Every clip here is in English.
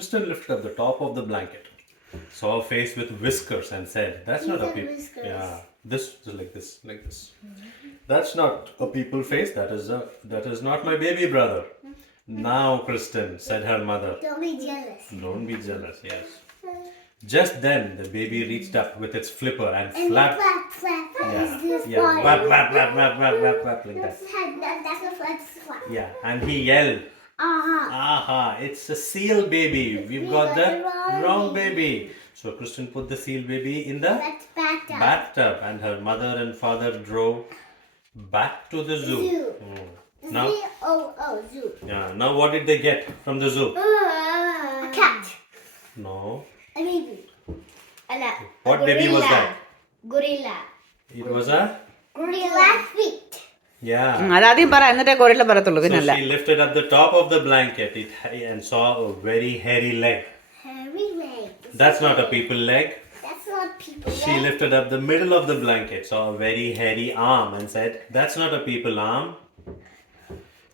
Kristen lifted up the top of the blanket, saw a face with whiskers, and said, "That's not a These are people." whiskers. Yeah, this is like this, like this. That's not a people face. That is not my baby brother. Now, Kristen, said her mother. Don't be jealous. Don't be jealous. Yes. Just then, the baby reached up with its flipper and And flapped. flap, flap, Yeah, is this yeah, one? whap, whap, whap, whap, whap, whap, whap, like that. That's a flap. Yeah, and he yelled, Uh-huh. "Aha! It's a seal baby. We've got the wrong baby." So Kristen put the seal baby in the Let's back up. bathtub, and her mother and father drove back to the zoo. Zoo. Now, Zoo. yeah. Now, what did they get from the zoo? A cat. No. A baby. What baby was that? Gorilla. It was a Gorilla feet. yeah. അതാദ്യം പറ എന്നിട്ടേ gorilla പറയത്തുള്ളൂ So പിന്നല്ല she lifted up the top of the blanket and saw a very hairy leg. Hairy legs. That's not a people leg. That's not people. She lifted up the middle of the blanket, saw a very hairy arm, and said, "That's not a people arm."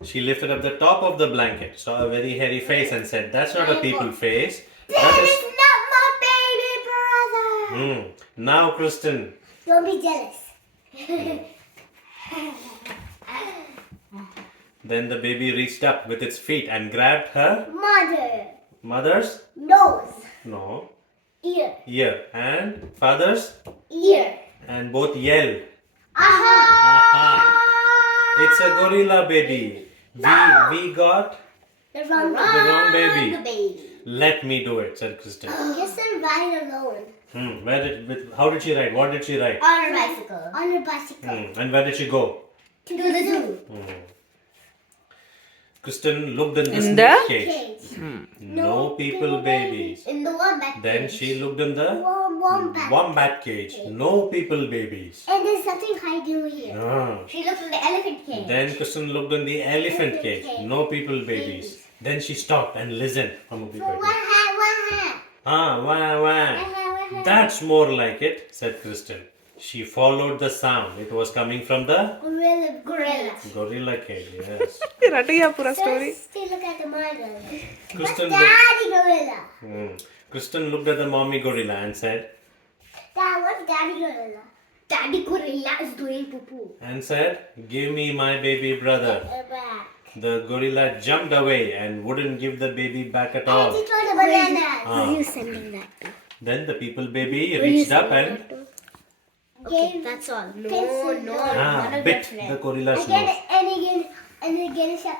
She lifted up the top of the blanket, saw a very hairy face, and said, "That's not a people face. That That is." is not my baby brother. Now, Kristen. Don't be jealous. Then the baby reached up with its feet and grabbed her mother's Nose. no Ear. ear and father's, Ear. and both yelled, Aha! "Aha! It's a gorilla baby. We got The wrong baby." baby. "Let me do it," said Kristen. Yes, sir, ride alone. How did she ride? What did she ride? On a bicycle. On a bicycle. And where did she go? To the zoo. Kristen looked in the In snake the cage. Cage. No people babies. In the wombat Then cage. she looked in the Wombat. wombat cage. No people babies. And there's something hiding over here. Ah. She looked in the elephant cage. Then Kristen looked in the elephant cage. No people babies. Then she stopped and listened. Wah, wah. That's more like it, said Kristen. She followed the sound. It was coming from the Gorilla. gorilla cage. Yes. रटिया पूरा story Still look at the mother. Kristen Daddy gorilla. Kristen looked at the mommy gorilla and said, Dad, what's daddy gorilla? Daddy gorilla is doing poo-poo. and said, "Give me my baby brother." Back. The gorilla jumped away and wouldn't give the baby back at all. Auntie throw the banana. Ah. you sending that to? Then the people baby reached up and Okay, that's all. No. bit the gorilla's Again nose. and again it said,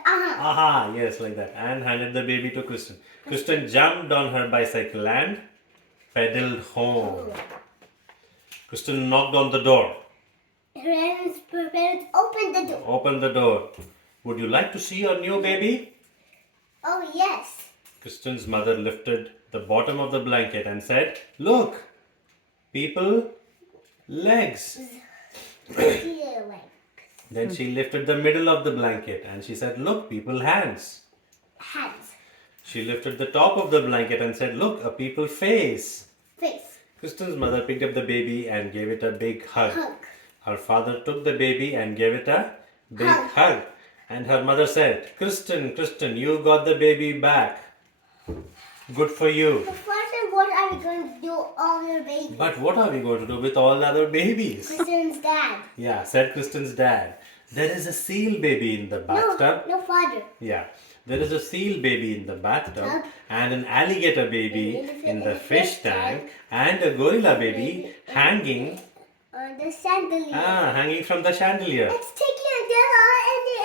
Aha, yes, like that. And handed the baby to Kristen. Kristen jumped on her bicycle and pedaled home. Kristen knocked on the door. Parents opened the door. Opened the door. "Would you like to see your new baby?" Oh, yes. Kristen's mother lifted the bottom of the blanket and said, "Look, people legs." Here, like Then she lifted the middle of the blanket and she said, "Look, people hands." hands, She lifted the top of the blanket and said, "Look, a people face." face, Kristen's mother picked up the baby and gave it a big hug. hug. Her father took the baby and gave it a big hug. And her mother said, Kristen, you got the baby back. Good for you. Father, what are we going to do all your babies? But what are we going to do with all the other babies? Kristen's dad. Yeah, said Kristen's dad. There is a seal baby in the bathtub. No father. Yeah. There is a seal baby in the bathtub and an alligator baby in the fish tank and a gorilla baby hanging On the chandelier. hanging from the chandelier. Let's take it there and the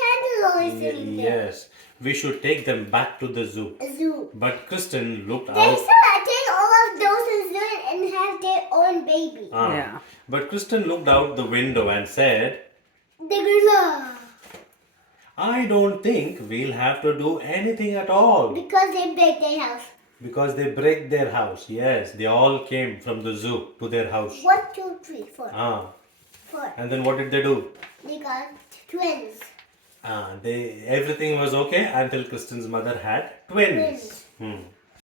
candle is sitting there. Yes, we should take them back to the zoo. A zoo. But Kristen looked They out. should take all of those in zoo and have their own baby. Yeah. But Kristen looked out the window and said, The gorilla. "I don't think we'll have to do anything at all." Because they break their house. Because they break their house. Yes, they all came from the zoo to their house. 1, 2, 3, 4. Ah, 4. and then what did they do? They got twins. Everything was okay until Kristen's mother had twins. Twins.